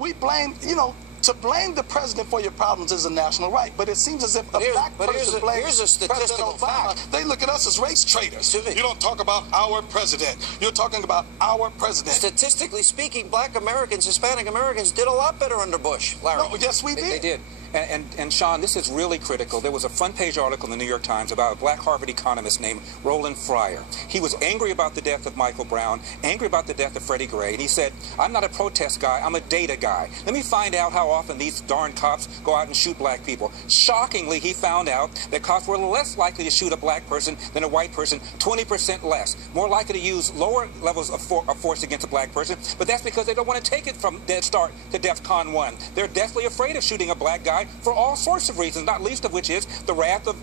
We blame, you know, to blame the president for your problems is a national right, but it seems as if a black person blames President Obama. They look at us as race traitors. You don't talk about our president. You're talking about our president. Statistically speaking, black Americans, Hispanic Americans did a lot better under Bush, Larry. No, yes, we did. They did. And Sean, this is really critical. There was a front-page article in the New York Times about a black Harvard economist named Roland Fryer. He was angry about the death of Michael Brown, angry about the death of Freddie Gray, and he said, I'm not a protest guy, I'm a data guy. Let me find out how often these darn cops go out and shoot black people. Shockingly, he found out that cops were less likely to shoot a black person than a white person, 20% less. More likely to use lower levels of force against a black person, but that's because they don't want to take it from Dead Start to DEFCON 1. They're deathly afraid of shooting a black guy for all sorts of reasons, not least of which is the wrath of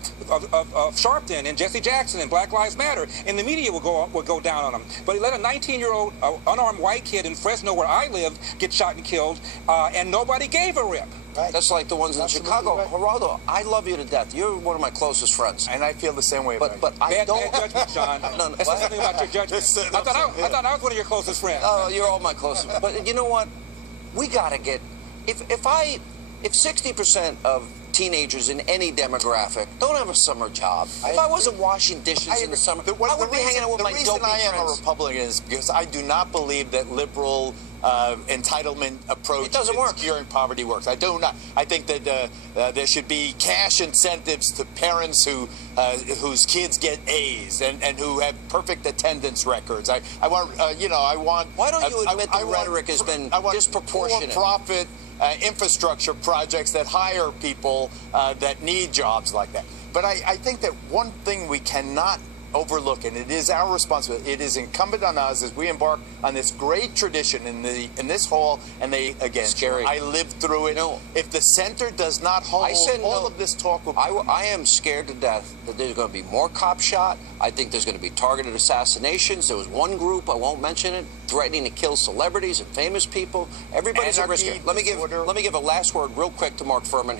Sharpton and Jesse Jackson and Black Lives Matter, and the media will go down on them. But he let a 19-year-old unarmed white kid in Fresno, where I live, get shot and killed, and nobody gave a rip. Right. That's like the ones in Chicago. Right. Geraldo, I love you to death. You're one of my closest friends. And I feel the same way about you. But I don't... Bad judgment, John. No, that's something about your judgment. I thought I was one of your closest friends. Oh, you're all my closest. But you know what? We got to get... If 60% of teenagers in any demographic don't have a summer job, if I wasn't washing dishes in the summer, I would be hanging out with my dopey friends. The reason I am a Republican is because I do not believe that liberal entitlement approach to curing poverty works. I do not. I think that there should be cash incentives to parents whose kids get A's and who have perfect attendance records. I want, I want... Why don't you admit the rhetoric has been disproportionate? For-profit infrastructure projects that hire people that need jobs like that. But I think that one thing we cannot overlook, and it is our responsibility, it is incumbent on us as we embark on this great tradition in this hall, and again, scary. I lived through it. No. If the center does not hold, all of this talk will... I am scared to death that there's going to be more cops shot. I think there's going to be targeted assassinations. There was one group, I won't mention it, threatening to kill celebrities and famous people. Everybody's at risk here. Let me give a last word real quick to Mark Furman.